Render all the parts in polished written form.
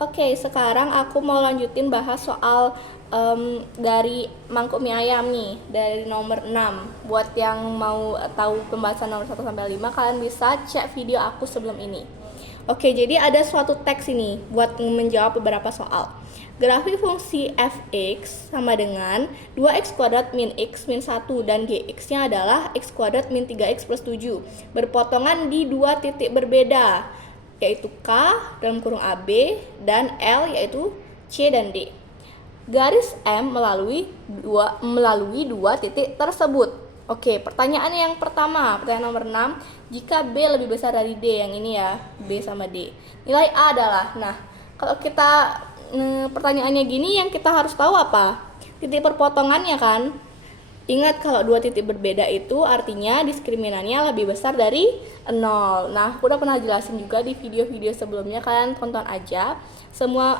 Oke, sekarang aku mau lanjutin bahas soal dari mangkuk mie ayam nih, dari nomor 6. Buat yang mau tahu pembahasan nomor 1 sampai 5, kalian bisa cek video aku sebelum ini. Oke, jadi ada suatu teks ini buat menjawab beberapa soal. Grafik fungsi fx sama dengan 2x kuadrat min x min 1 dan gx-nya adalah x kuadrat min 3x plus 7. Berpotongan di dua titik berbeda, yaitu K dalam kurung AB dan L yaitu C dan D. Garis M melalui dua titik tersebut. Oke, pertanyaan yang pertama, pertanyaan nomor 6, jika B lebih besar dari D, yang ini ya, B sama D. Nilai A adalah, nah, kalau kita pertanyaannya gini, yang kita harus tahu apa? Titik perpotongannya kan. Ingat kalau dua titik berbeda itu artinya diskriminannya lebih besar dari 0. Nah, aku udah pernah jelasin juga di video-video sebelumnya, kalian tonton aja. Semua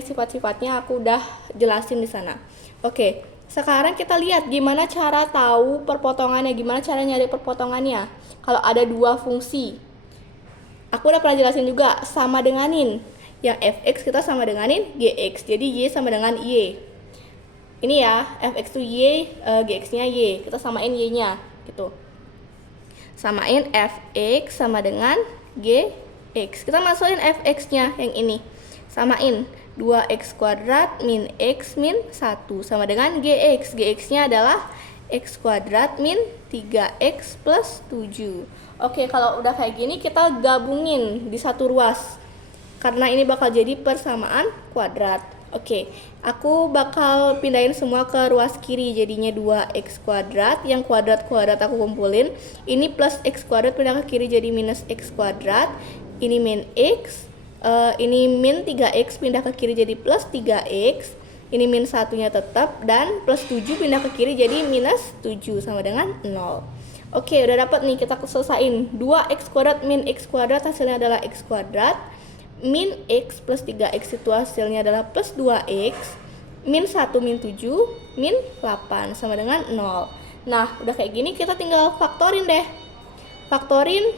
sifat-sifatnya aku udah jelasin di sana. Oke, sekarang kita lihat gimana cara tahu perpotongannya, gimana cara nyari perpotongannya. Kalau ada dua fungsi, aku udah pernah jelasin juga, sama denganin. Yang fx kita sama denganin gx, jadi y sama dengan y. Ini ya, fx itu y, gx-nya y. Kita samain y-nya gitu. Samain fx sama dengan gx. Kita masukin fx-nya yang ini. Samain 2x kuadrat min x min 1 sama dengan gx. Gx-nya adalah x kuadrat min 3x plus 7. Oke, kalau udah kayak gini kita gabungin di satu ruas, karena ini bakal jadi persamaan kuadrat. Oke, aku bakal pindahin semua ke ruas kiri, jadinya 2x kuadrat. Yang kuadrat-kuadrat aku kumpulin. Ini plus x kuadrat pindah ke kiri jadi minus x kuadrat. Ini min x, ini min 3x pindah ke kiri jadi plus 3x. Ini min satunya tetap, dan plus 7 pindah ke kiri jadi minus 7 sama dengan 0. Oke, udah dapat nih, kita selesain. 2x kuadrat min x kuadrat hasilnya adalah x kuadrat. Min x plus 3x itu hasilnya adalah plus 2x. Min 1 min 7 min 8 sama dengan 0. Nah, udah kayak gini kita tinggal faktorin deh. Faktorin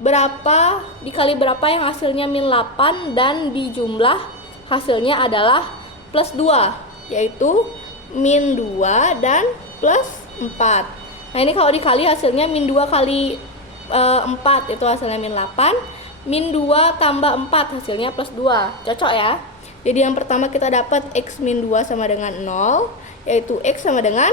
berapa dikali berapa yang hasilnya min 8 dan dijumlah hasilnya adalah plus 2, yaitu min 2 dan plus 4. Nah, ini kalau dikali hasilnya min 2 kali 4 itu hasilnya min 8. Min 2 tambah 4 hasilnya plus 2. Cocok ya. Jadi yang pertama kita dapat x min 2 sama dengan 0, yaitu x sama dengan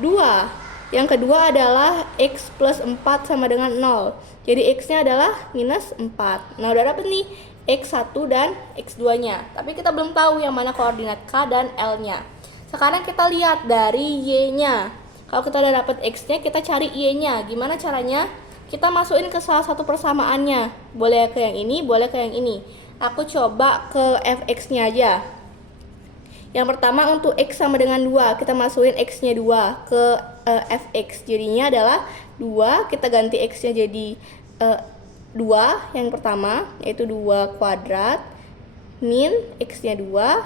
2. Yang kedua adalah x plus 4 sama dengan 0. Jadi x-nya adalah minus 4. Nah, udah dapat nih x1 dan x2-nya. Tapi kita belum tahu yang mana koordinat k dan l-nya. Sekarang kita lihat dari y-nya. Kalau kita udah dapat x-nya, kita cari y-nya. Gimana caranya? Kita masukin ke salah satu persamaannya. Boleh ke yang ini, boleh ke yang ini. Aku coba ke fx-nya aja. Yang pertama untuk x sama dengan 2, kita masukin x-nya 2 ke fx. Jadinya adalah 2, kita ganti x-nya jadi 2 yang pertama, yaitu 2 kuadrat min x-nya 2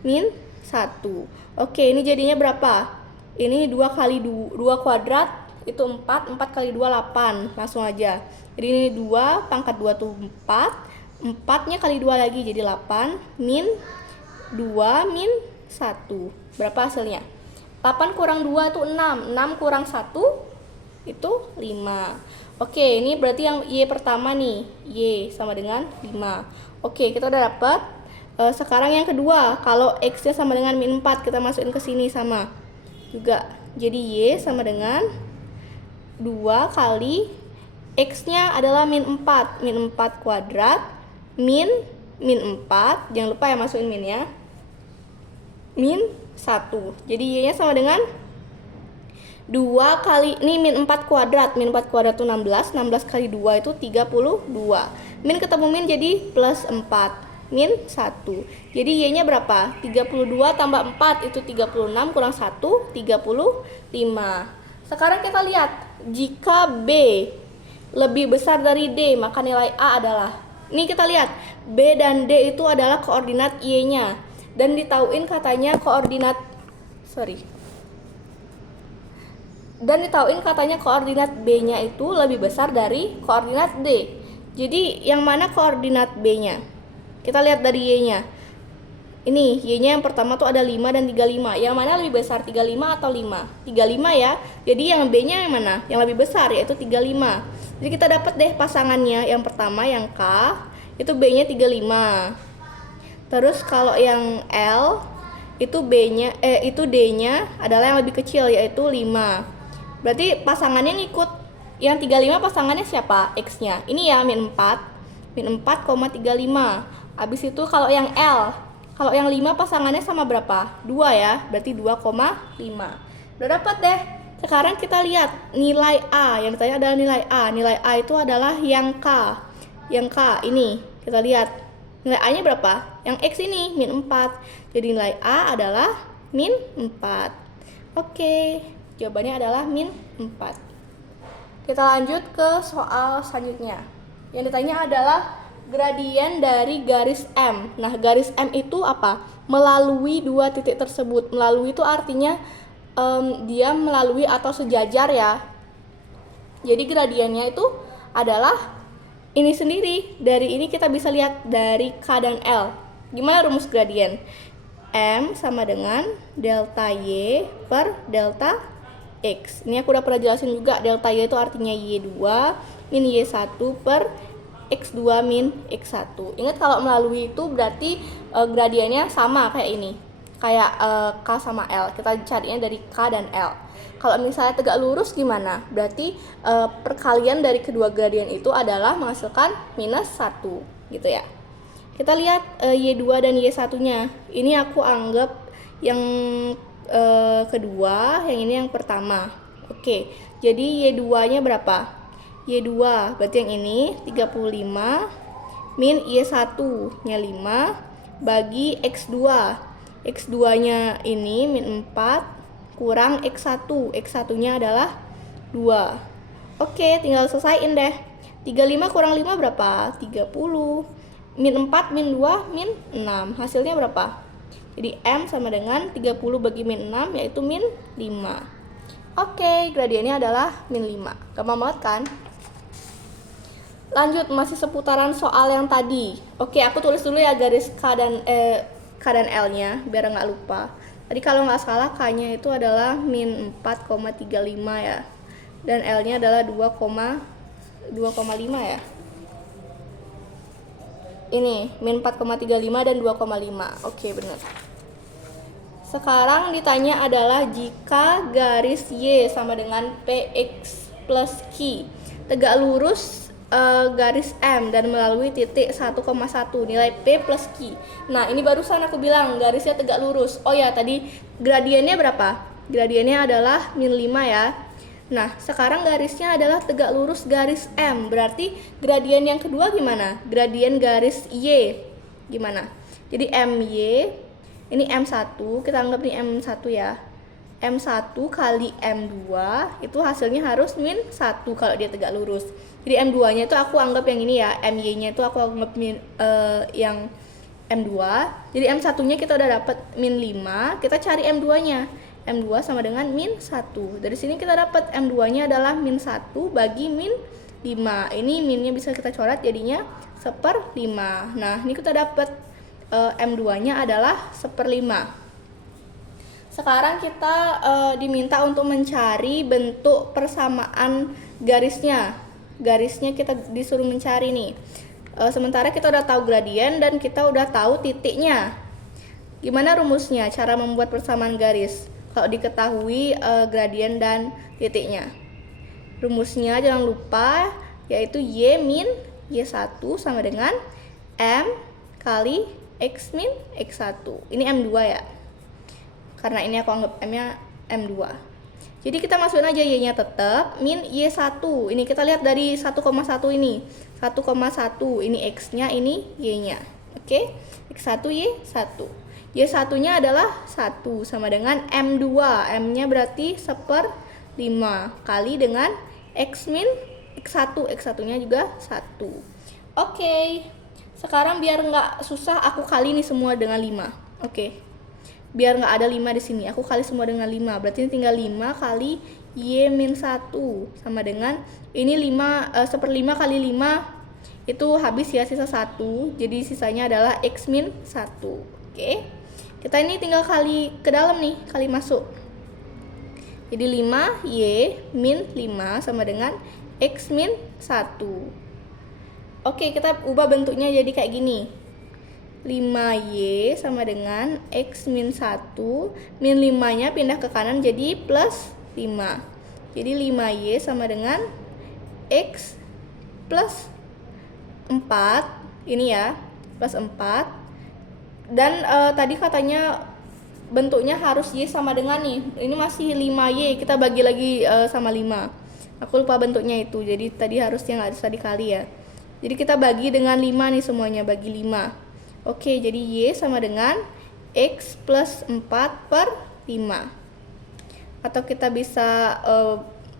min 1. Oke, ini jadinya berapa? Ini 2 kali 2 kuadrat itu 4, 4 kali 2 8, langsung aja. Jadi ini 2, pangkat 2 tuh 4, 4-nya kali 2 lagi jadi 8, min 2 min 1. Berapa hasilnya? 8 kurang 2 itu 6, 6 kurang 1 itu 5. Oke, ini berarti yang y pertama nih, y sama dengan 5. Oke, kita udah dapat. Sekarang yang kedua, kalau x-nya sama dengan min 4, kita masukin ke sini sama juga. Jadi y sama dengan 2 kali x-nya adalah min 4. Min 4 kuadrat min 4. Jangan lupa ya masukin min ya. Min 1. Jadi y-nya sama dengan 2 kali, ini min 4 kuadrat. Min 4 kuadrat itu 16. 16 kali 2 itu 32. Min ketemu min jadi plus 4. Min 1. Jadi y-nya berapa? 32 tambah 4 itu 36 kurang 1, 35. Sekarang kita lihat, jika B lebih besar dari D, maka nilai A adalah, ini kita lihat, B dan D itu adalah koordinat Y-nya. Dan ditauin katanya koordinat B-nya itu lebih besar dari koordinat D. Jadi yang mana koordinat B-nya? Kita lihat dari Y-nya. Ini Y-nya yang pertama tuh ada 5 dan 35. Yang mana lebih besar, 35 atau 5? 35 ya. Jadi yang B-nya yang mana? Yang lebih besar, yaitu 35. Jadi kita dapat deh pasangannya. Yang pertama yang K itu B-nya 35. Terus kalau yang L itu itu D-nya adalah yang lebih kecil, yaitu 5. Berarti pasangannya ngikut. Yang 35 pasangannya siapa? X-nya. Ini ya min 4. Min 4,35. Habis itu kalau yang L, kalau yang 5 pasangannya sama berapa? 2 ya. Berarti 2,5. Udah dapat deh. Sekarang kita lihat nilai A. Yang ditanya adalah nilai A. Nilai A itu adalah yang K. Yang K ini. Kita lihat. Nilai A-nya berapa? Yang X ini min 4. Jadi nilai A adalah min 4. Oke. Jawabannya adalah min 4. Kita lanjut ke soal selanjutnya. Yang ditanya adalah gradien dari garis M. Nah, garis M itu apa? Melalui dua titik tersebut. Melalui itu artinya dia melalui atau sejajar ya. Jadi gradiennya itu adalah ini sendiri. Dari ini kita bisa lihat dari K dan L. Gimana rumus gradien? M sama dengan delta Y per delta X. Ini aku udah pernah jelasin juga. Delta Y itu artinya Y2 min Y1 per X2 min X1. Ingat kalau melalui itu berarti gradiennya sama kayak ini. Kayak K sama L. Kita carinya dari K dan L. Kalau misalnya tegak lurus gimana? Berarti perkalian dari kedua gradien itu adalah menghasilkan minus 1 gitu ya. Kita lihat Y2 dan Y1-nya. Ini aku anggap yang kedua, yang ini yang pertama. Oke, jadi Y2 nya berapa? Y2 berarti yang ini 35 min Y1 nya 5 bagi X2. X2 nya ini min 4 kurang X1. X1 nya adalah 2. Oke, tinggal selesaiin deh. 35 kurang 5 berapa? 30. Min 4 min 2 min 6. Hasilnya berapa? Jadi M sama dengan 30 bagi min 6 yaitu min 5. Oke, gradiennya adalah min 5. Gampang banget kan? Lanjut, masih seputaran soal yang tadi. Oke, aku tulis dulu ya garis K dan L nya biar nggak lupa. Tadi kalau nggak salah K-nya itu adalah min 4,35 ya. Dan L-nya adalah 2,5 ya. Ini min 4,35 dan 2,5. Oke, benar. Sekarang ditanya adalah jika garis Y sama dengan PX plus Q tegak lurus garis M dan melalui titik 1,1 nilai P plus Q. Nah, ini barusan aku bilang garisnya tegak lurus. Oh ya, tadi gradiennya berapa? Gradiennya adalah min 5 ya. Nah, sekarang garisnya adalah tegak lurus garis M. Berarti gradien yang kedua gimana? Gradien garis Y gimana? Jadi MY, ini M1, kita anggap ini M1 ya. M1 kali M2 itu hasilnya harus min 1 kalau dia tegak lurus. Jadi M2 nya itu aku anggap yang ini ya. MY nya itu aku anggap yang M2. Jadi M1 nya kita udah dapat min 5. Kita cari M2 nya. M2 sama dengan min 1. Dari sini kita dapat M2 nya adalah min 1 bagi min 5. Ini minnya bisa kita coret jadinya 1/5. Nah, ini kita dapat M2 nya adalah 1/5. Sekarang kita diminta untuk mencari bentuk persamaan garisnya. Garisnya kita disuruh mencari nih. Sementara kita udah tahu gradien dan kita udah tahu titiknya. Gimana rumusnya? Cara membuat persamaan garis kalau diketahui gradien dan titiknya. Rumusnya jangan lupa yaitu Y min Y1 sama dengan M kali X min X1. Ini M2 ya. Karena ini aku anggap M-nya M2. Jadi kita masukin aja Y-nya tetap min Y1. Ini kita lihat dari 1,1 ini. 1,1 ini X-nya, ini Y-nya. Oke? X1 Y1. Y1-nya adalah 1 sama dengan M2. M-nya berarti 1/5 kali dengan X min X1. X1-nya juga 1. Oke. Sekarang biar nggak susah aku kali ini semua dengan 5. Oke. Biar nggak ada 5 di sini, aku kali semua dengan 5. Berarti ini tinggal 5 kali Y min 1 sama dengan ini 1/5 kali 5 itu habis ya, sisa 1. Jadi sisanya adalah X min 1. Oke. Kita ini tinggal kali ke dalam nih, kali masuk. Jadi 5Y min 5 sama dengan X min 1. Oke, kita ubah bentuknya jadi kayak gini. 5Y sama dengan X min 1. Min 5-nya pindah ke kanan jadi plus 5. Jadi 5Y sama dengan X plus 4. Ini ya, plus 4. Dan tadi katanya bentuknya harus Y sama dengan nih. Ini masih 5Y, kita bagi lagi sama 5. Aku lupa bentuknya itu, jadi tadi harusnya nggak bisa dikali ya. Jadi kita bagi dengan 5 nih semuanya, bagi 5. Oke, jadi Y sama dengan X plus 4 per 5. Atau kita bisa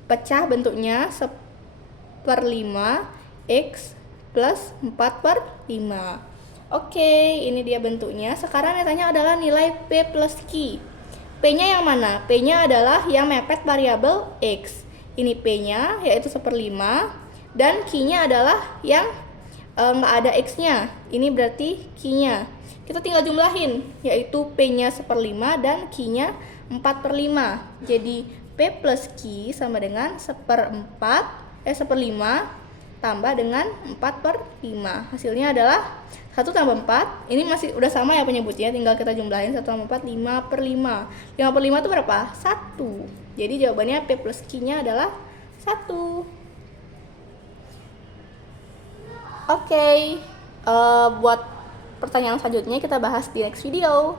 pecah bentuknya 1/5 X plus 4 per 5. Oke, ini dia bentuknya. Sekarang yang tanya adalah nilai P plus Q. P-nya yang mana? P-nya adalah yang mepet variabel X. Ini P-nya, yaitu 1/5. Dan Q-nya adalah yang nggak ada X-nya. Ini berarti Q-nya. Kita tinggal jumlahin, yaitu P-nya 1/5 dan Q-nya 4/5. Jadi P plus Q sama dengan 1/5 tambah dengan 4/5. Hasilnya adalah 1 tambah 4, ini masih udah sama ya penyebutnya, tinggal kita jumlahin 1 tambah 4, 5/5. 5/5 itu berapa? 1. Jadi jawabannya P plus Q-nya adalah 1. Oke, buat pertanyaan selanjutnya kita bahas di next video.